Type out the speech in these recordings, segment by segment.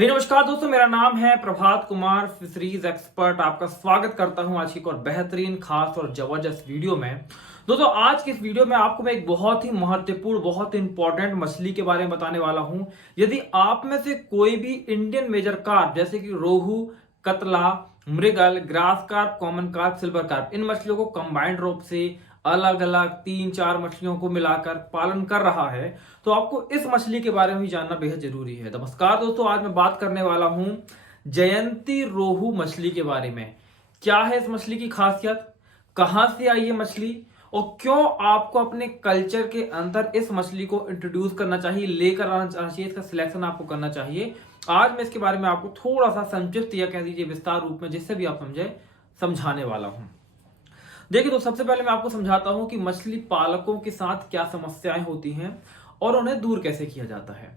नमस्कार दोस्तों, मेरा नाम है प्रभात कुमार, फिशरीज एक्सपर्ट। आपका स्वागत करता हूं आज की एक और बेहतरीन, खास और जबरदस्त वीडियो में। दोस्तों, आज की इस वीडियो में आपको मैं एक बहुत ही महत्वपूर्ण, बहुत इंपॉर्टेंट मछली के बारे में बताने वाला हूं। यदि आप में से कोई भी इंडियन मेजर कार्प जैसे कि rohu, catla, mrigal, grass carp, common carp, silver carp, इन मछलियों को कंबाइंड रूप से अलग अलग 3-4 मछलियों को मिलाकर पालन कर रहा है, तो आपको इस मछली के बारे में भी जानना बेहद जरूरी है। नमस्कार दोस्तों, आज मैं बात करने वाला हूं जयंती रोहू मछली के बारे में। क्या है इस मछली की खासियत, कहां से आई ये मछली और क्यों आपको अपने कल्चर के अंदर इस मछली को इंट्रोड्यूस करना चाहिए, लेकर आना चाहिए, इसका सिलेक्शन आपको करना चाहिए। आज मैं इसके बारे में आपको थोड़ा सा संक्षिप्त या कह दीजिए विस्तार रूप में, जिससे भी आप समझाने वाला हूं। देखिए, तो सबसे पहले मैं आपको समझाता हूं कि मछली पालकों के साथ क्या समस्याएं होती हैं और उन्हें दूर कैसे किया जाता है।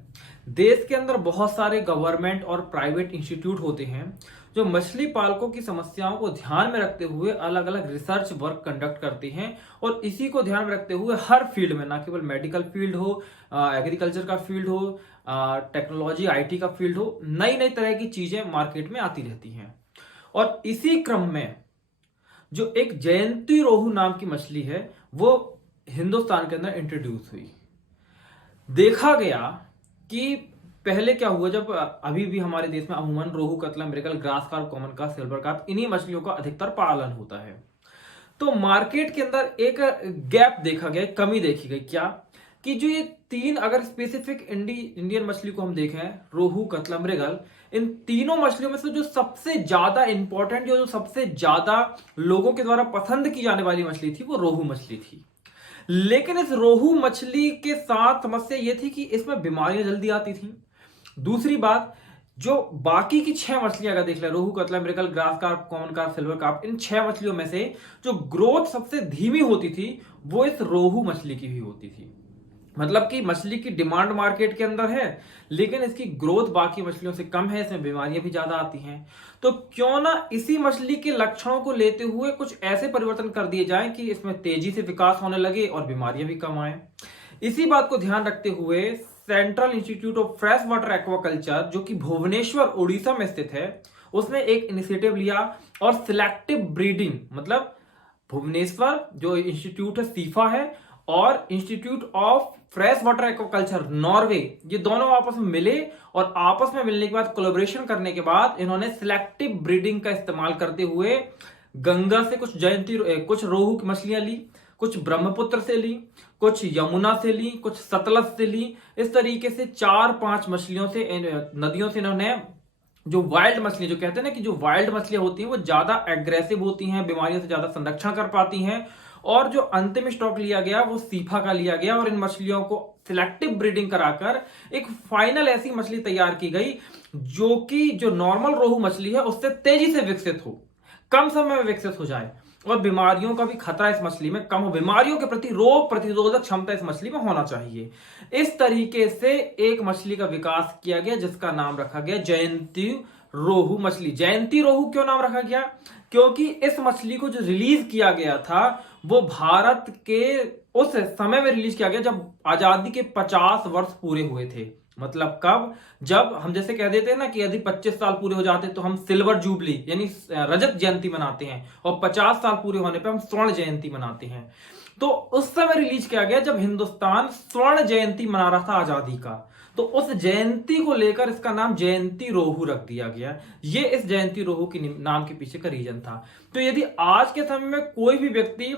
देश के अंदर बहुत सारे गवर्नमेंट और प्राइवेट इंस्टीट्यूट होते हैं जो मछली पालकों की समस्याओं को ध्यान में रखते हुए अलग अलग रिसर्च वर्क कंडक्ट करते हैं, और इसी को ध्यान में रखते हुए हर फील्ड में, ना केवल मेडिकल फील्ड हो, एग्रीकल्चर का फील्ड हो, टेक्नोलॉजी आईटी का फील्ड हो, नई नई तरह की चीजें मार्केट में आती रहती हैं। और इसी क्रम में जो एक जयंती रोहू नाम की मछली है, वो हिंदुस्तान के अंदर इंट्रोड्यूस हुई। देखा गया कि पहले क्या हुआ, जब अभी भी हमारे देश में अमूमन rohu, catla, mrigal, grass carp, common carp, silver carp, इन्हीं मछलियों का अधिकतर पालन होता है। तो मार्केट के अंदर एक गैप देखा गया, कमी देखी गई। क्या कि जो ये तीन, अगर स्पेसिफिक इंडियन मछली को हम देखें, रोहू, कतला, मृगल, इन तीनों मछलियों में से जो सबसे ज्यादा इंपॉर्टेंट, जो सबसे ज्यादा लोगों के द्वारा पसंद की जाने वाली मछली थी, वो रोहू मछली थी। लेकिन इस रोहू मछली के साथ समस्या यह थी कि इसमें बीमारियां जल्दी आती थी। दूसरी बात, जो बाकी की 6 मछलियां अगर देख ले, rohu, catla, mrigal, grass carp, common carp, silver carp, इन 6 मछलियों में से जो ग्रोथ सबसे धीमी होती थी, वो इस रोहू मछली की भी होती थी। मतलब कि मछली की डिमांड मार्केट के अंदर है, लेकिन इसकी ग्रोथ बाकी मछलियों से कम है, इसमें बीमारियां भी ज्यादा आती हैं। तो क्यों ना इसी मछली के लक्षणों को लेते हुए कुछ ऐसे परिवर्तन कर दिए जाएं कि इसमें तेजी से विकास होने लगे और बीमारियां भी कम आए। इसी बात को ध्यान रखते हुए central institute of fresh water aquaculture, जो कि भुवनेश्वर, उड़ीसा में स्थित है, उसने एक इनिशिएटिव लिया और सिलेक्टिव ब्रीडिंग, मतलब भुवनेश्वर जो इंस्टीट्यूट है, सीफा है, और institute of fresh water aquaculture, Norway, ये दोनों आपस में मिले, और आपस में मिलने के बाद कोलैबोरेशन करने के बाद इन्होंने सिलेक्टिव ब्रीडिंग का इस्तेमाल करते हुए गंगा से कुछ रोहू की मछलियां ली, कुछ ब्रह्मपुत्र से ली, कुछ यमुना से ली, कुछ सतलज से ली। इस तरीके से 4-5 मछलियों से, नदियों से इन्होंने, जो वाइल्ड मछली, जो कहते हैं ना कि जो वाइल्ड मछलियां होती हैं वो ज्यादा एग्रेसिव होती हैं, बीमारियों से ज्यादा संरक्षण कर पाती हैं, और जो अंतिम स्टॉक लिया गया वो सीफा का लिया गया, और इन मछलियों को सिलेक्टिव ब्रीडिंग कराकर एक फाइनल ऐसी मछली तैयार की गई जो कि जो नॉर्मल रोहू मछली है उससे तेजी से विकसित हो, कम समय में विकसित हो जाए, और बीमारियों का भी खतरा इस मछली में कम हो, बीमारियों के प्रति रोग प्रतिरोधक क्षमता इस मछली में होना चाहिए। इस तरीके से एक मछली का विकास किया गया जिसका नाम रखा गया जयंती रोहू मछली। जयंती रोहू क्यों नाम रखा गया? क्योंकि इस मछली को जो रिलीज किया गया था वो भारत के उस समय में रिलीज किया गया जब आजादी के 50 वर्ष पूरे हुए थे। मतलब कब? जब हम जैसे कह देते हैं ना कि यदि 25 साल पूरे हो जाते तो हम सिल्वर जुबली यानी रजत जयंती मनाते हैं, और 50 साल पूरे होने पे हम स्वर्ण जयंती मनाते हैं। तो उस समय रिलीज किया गया जब हिंदुस्तान स्वर्ण जयंती मना रहा था आजादी का, तो उस जयंती को लेकर इसका नाम जयंती रोहू रख दिया गया। ये इस जयंती रोहू की नाम के पीछे का रीजन था। तो यदि आज के समय में कोई भी व्यक्ति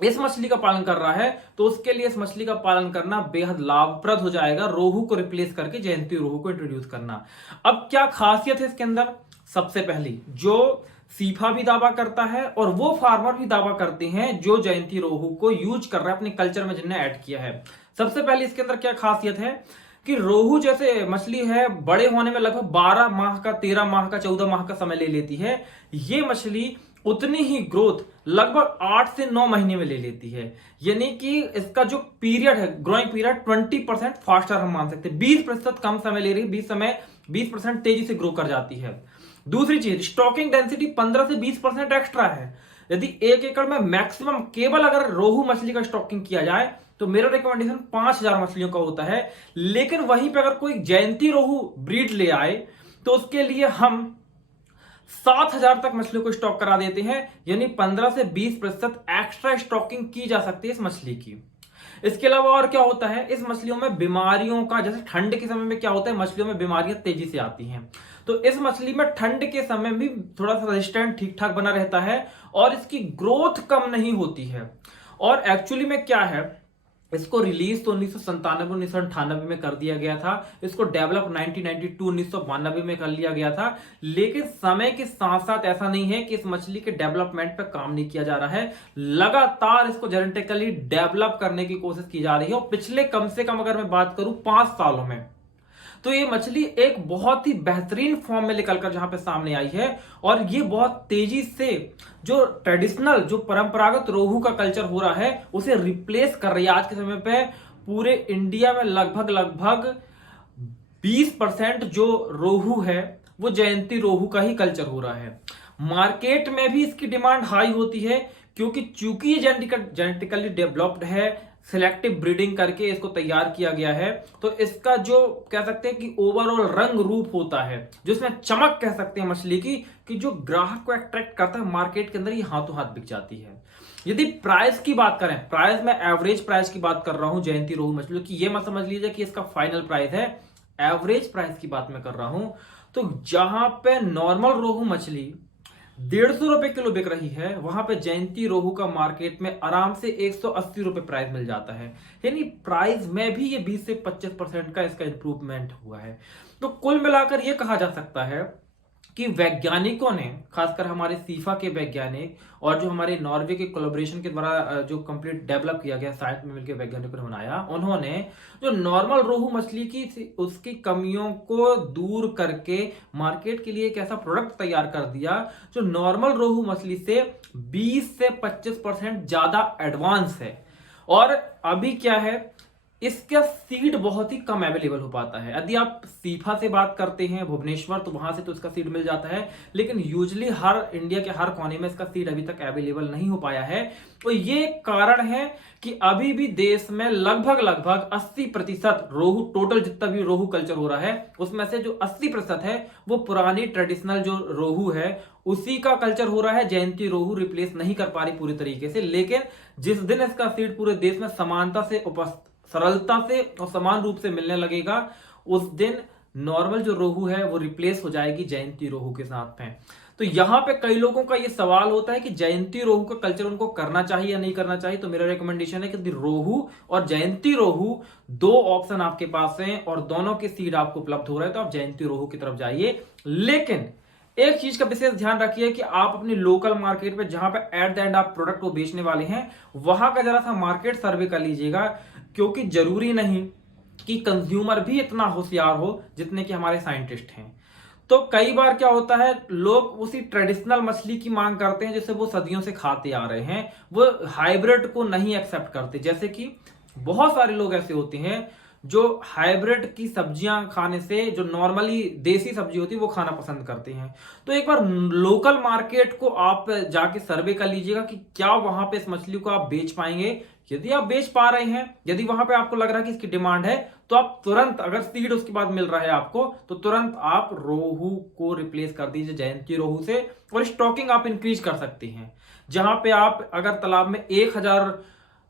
इस मछली का पालन कर रहा है तो उसके लिए इस मछली का पालन करना बेहद लाभप्रद हो जाएगा, रोहू को रिप्लेस करके जयंती रोहू को इंट्रोड्यूस करना। अब क्या खासियत है इसके अंदर? सबसे पहली, जो सीफा भी दावा करता है और वो फार्मर भी दावा करते हैं जो जयंती रोहू को यूज कर रहा है अपने कल्चर में, जिन्हें ऐड किया है। सबसे पहले इसके अंदर क्या खासियत है कि रोहू जैसे मछली है, बड़े होने में लगभग 12 माह का, 13 माह का, 14 माह का समय ले लेती है। ये मछली उतनी ही ग्रोथ लगभग 8 से 9 महीने में ले लेती है। यानी कि इसका जो पीरियड है, ग्रोइंग पीरियड 20% फास्टर हम मान सकते हैं। 20% कम समय ले रही है, 20% तेजी से ग्रो कर जाती है। दूसरी चीज, स्टॉकिंग डेंसिटी 15 से 20% एक्स्ट्रा है। यदि 1 एकड़ में मैक्सिमम केवल अगर रोहू मछली का स्टॉकिंग किया जाए तो मेरा रिकमेंडेशन 5000 मछलियों का होता है। लेकिन वहीं पे अगर कोई जयंती रोहू ब्रीड ले आए तो उसके लिए हम 7,000 तक मछलियों को स्टॉक करा देते हैं, यानी 15 से 20% एक्स्ट्रा स्टॉकिंग की जा सकती है इस मछली की। इसके अलावा और क्या होता है, इस मछलियों में बीमारियों का, जैसे ठंड के समय में क्या होता है, मछलियों में बीमारियां तेजी से आती हैं, तो इस मछली में ठंड के समय भी थोड़ा सा रेजिस्टेंट ठीक ठाक बना रहता है और इसकी ग्रोथ कम नहीं होती है। और एक्चुअली में क्या है, इसको रिलीज तो 1997 1998 में कर दिया गया था, इसको डेवलप 1992 1992 में कर लिया गया था, लेकिन समय के साथ साथ ऐसा नहीं है कि इस मछली के डेवलपमेंट पे काम नहीं किया जा रहा है, लगातार इसको जेनेटिकली डेवलप करने की कोशिश की जा रही है। और पिछले कम से कम अगर मैं बात करूं 5 सालों में, तो ये मछली एक बहुत ही बेहतरीन फॉर्म में निकलकर जहां पे सामने आई है और ये बहुत तेजी से जो ट्रेडिशनल, जो परंपरागत रोहू का कल्चर हो रहा है उसे रिप्लेस कर रही है। आज के समय पे पूरे इंडिया में लगभग 20% जो रोहू है वो जयंती रोहू का ही कल्चर हो रहा है। मार्केट में भी इसकी डिमांड हाई होती है चूंकि ये जेनेटिकली डेवलप्ड है, सिलेक्टिव ब्रीडिंग करके इसको तैयार किया गया है, तो इसका जो कह सकते हैं कि ओवरऑल रंग रूप होता है, जो इसमें चमक कह सकते हैं मछली की, कि जो ग्राहक को अट्रैक्ट करता है, मार्केट के अंदर ये हाथों हाथ बिक जाती है। यदि प्राइस की बात करें, प्राइस में एवरेज प्राइस की बात कर रहा हूं जयंती रोहू मछली की, ये मत समझ लीजिए कि इसका फाइनल प्राइस है, एवरेज प्राइस की बात मैं कर रहा हूं। तो जहां पे नॉर्मल रोहू मछली 150 रुपए किलो बिक रही है, वहां पे जयंती रोहू का मार्केट में आराम से 180 रुपए प्राइस मिल जाता है, यानी प्राइस में भी ये 20 से 25% का इसका इंप्रूवमेंट हुआ है। तो कुल मिलाकर ये कहा जा सकता है कि वैज्ञानिकों ने, खासकर हमारे सीफा के वैज्ञानिक और जो हमारे नॉर्वे के कोलैबोरेशन के द्वारा जो कंप्लीट डेवलप किया गया, साइंस में मिलकर वैज्ञानिकों ने बनाया, उन्होंने जो नॉर्मल रोहू मछली की उसकी कमियों को दूर करके मार्केट के लिए एक ऐसा प्रोडक्ट तैयार कर दिया जो नॉर्मल रोहू मछली से 20 से 25% ज्यादा एडवांस है। और अभी क्या है, इसका सीड बहुत ही कम अवेलेबल हो पाता है। यदि आप सीफा से बात करते हैं भुवनेश्वर, तो वहां से तो इसका सीड मिल जाता है, लेकिन यूजली हर इंडिया के हर कोने में इसका सीड अभी तक अवेलेबल नहीं हो पाया है। तो ये कारण है कि अभी भी देश में लगभग 80% रोहू, टोटल जितना भी रोहू कल्चर हो रहा है उसमें से जो 80% है वो पुरानी ट्रेडिशनल जो रोहू है उसी का कल्चर हो रहा है। जयंती रोहू रिप्लेस नहीं कर पा रही पूरी तरीके से, लेकिन जिस दिन इसका सीड पूरे देश में समानता से सरलता से और समान रूप से मिलने लगेगा, उस दिन नॉर्मल जो रोहू है वो रिप्लेस हो जाएगी जयंती रोहू के साथ में। तो यहां पे कई लोगों का ये सवाल होता है कि जयंती रोहू का कल्चर उनको करना चाहिए या नहीं करना चाहिए। तो मेरा रिकमेंडेशन है कि रोहू और जयंती रोहू दो ऑप्शन आपके पास हैं और दोनों के सीड आपको उपलब्ध हो रहे हैं, तो आप जयंती रोहू की तरफ जाइए। लेकिन एक चीज का विशेष ध्यान रखिए कि आप अपनी लोकल मार्केट में, जहां पे एट द एंड आप प्रोडक्ट को बेचने वाले हैं, वहां का जरा सा मार्केट सर्वे कर लीजिएगा, क्योंकि जरूरी नहीं कि कंज्यूमर भी इतना होशियार हो जितने कि हमारे साइंटिस्ट हैं। तो कई बार क्या होता है, लोग उसी ट्रेडिशनल मछली की मांग करते हैं जिसे वो सदियों से खाते आ रहे हैं, वो हाइब्रिड को नहीं एक्सेप्ट करते। जैसे कि बहुत सारे लोग ऐसे होते हैं जो हाइब्रिड की सब्जियां खाने से, जो नॉर्मली देसी सब्जी होती है वो खाना पसंद करते हैं। तो एक बार लोकल मार्केट को आप जाके सर्वे कर लीजिएगा कि क्या वहां पे इस मछली को आप बेच पाएंगे। यदि आप बेच पा रहे हैं, यदि वहां पे आपको लग रहा है कि इसकी डिमांड है, तो आप तुरंत, अगर सीड उसके बाद मिल रहा है आपको, तो तुरंत आप रोहू को रिप्लेस कर दीजिए जयंती रोहू से, और स्टॉकिंग आप इंक्रीज कर सकते हैं। जहां पे आप अगर तालाब में 1000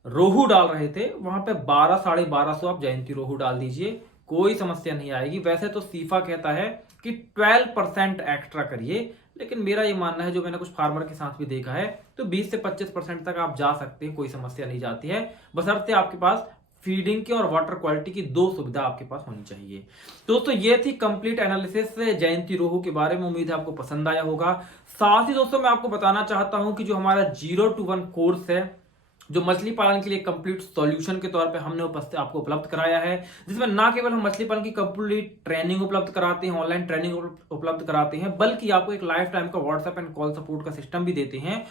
रोहू डाल रहे थे, वहां पे 1200-1250 आप जयंती रोहू डाल दीजिए, कोई समस्या नहीं आएगी। वैसे तो सीफा कहता है कि 12% एक्स्ट्रा करिए, लेकिन मेरा ये मानना है, जो मैंने कुछ फार्मर के साथ भी देखा है, तो 20 से 25% तक आप जा सकते हैं, कोई समस्या नहीं जाती है, बशर्ते आपके पास फीडिंग की और वाटर क्वालिटी की दो सुविधा आपके पास होनी चाहिए। दोस्तों ये थी कंप्लीट एनालिसिस जयंती रोहू के बारे में, उम्मीद है आपको पसंद आया होगा। साथ ही दोस्तों मैं आपको बताना चाहता हूं कि जो हमारा 0 to 1 कोर्स है, जो मछली पालन के लिए कंप्लीट सॉल्यूशन के तौर पे हमने आपको उपलब्ध कराया है, जिसमें ना केवल हम मछली पालन की कंप्लीट ट्रेनिंग उपलब्ध कराते हैं, ऑनलाइन ट्रेनिंग उपलब्ध कराते हैं, बल्कि आपको एक लाइफ टाइम का व्हाट्सएप एंड कॉल सपोर्ट का सिस्टम भी देते हैं।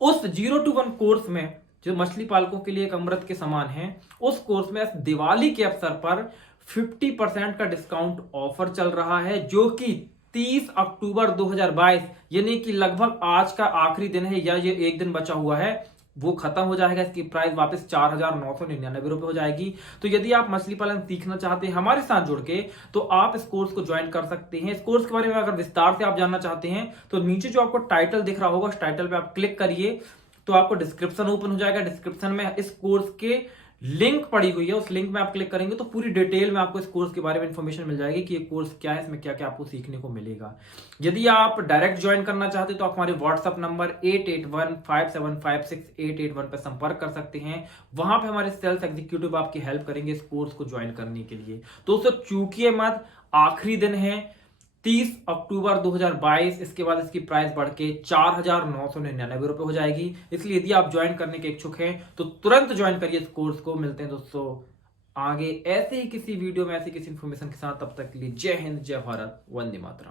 उस 0 to 1 कोर्स में, जो मछली पालकों के लिए एक अमृत के समान है, उस कोर्स में दिवाली के अवसर पर 50% का डिस्काउंट ऑफर चल रहा है, जो कि 30 अक्टूबर 2022 यानी कि लगभग आज का आखिरी दिन है, या ये एक दिन बचा हुआ है, वो खत्म हो जाएगा, इसकी प्राइस वापस 4,999 रुपए हो जाएगी। तो यदि आप मछली पालन सीखना चाहते हैं हमारे साथ जुड़ के, तो आप इस कोर्स को ज्वाइन कर सकते हैं। इस कोर्स के बारे में अगर विस्तार से आप जानना चाहते हैं तो नीचे जो आपको टाइटल दिख रहा होगा, उस टाइटल पे आप क्लिक करिए तो आपको डिस्क्रिप्शन ओपन हो जाएगा। डिस्क्रिप्शन में इस कोर्स के लिंक पड़ी हुई है, उस लिंक में आप क्लिक करेंगे तो पूरी डिटेल में आपको इस कोर्स के बारे में इंफॉर्मेशन मिल जाएगी कि ये कोर्स क्या है, इसमें क्या क्या आपको सीखने को मिलेगा। यदि आप डायरेक्ट ज्वाइन करना चाहते हैं तो आप हमारे व्हाट्सएप नंबर 8815756881 पर संपर्क कर सकते हैं। वहां पे हमारे सेल्स एग्जीक्यूटिव आपकी हेल्प करेंगे इस कोर्स को ज्वाइन करने के लिए। दोस्तों चूकिए मत, आखिरी दिन है 30 अक्टूबर 2022। इसके बाद इसकी प्राइस बढ़ के 4,999 रुपए हो जाएगी। इसलिए यदि आप ज्वाइन करने के इच्छुक हैं तो तुरंत ज्वाइन करिए इस कोर्स को। मिलते हैं दोस्तों आगे ऐसे ही किसी वीडियो में ऐसी किसी इंफॉर्मेशन के साथ। तब तक के लिए जय हिंद, जय भारत, वंदे मातरम।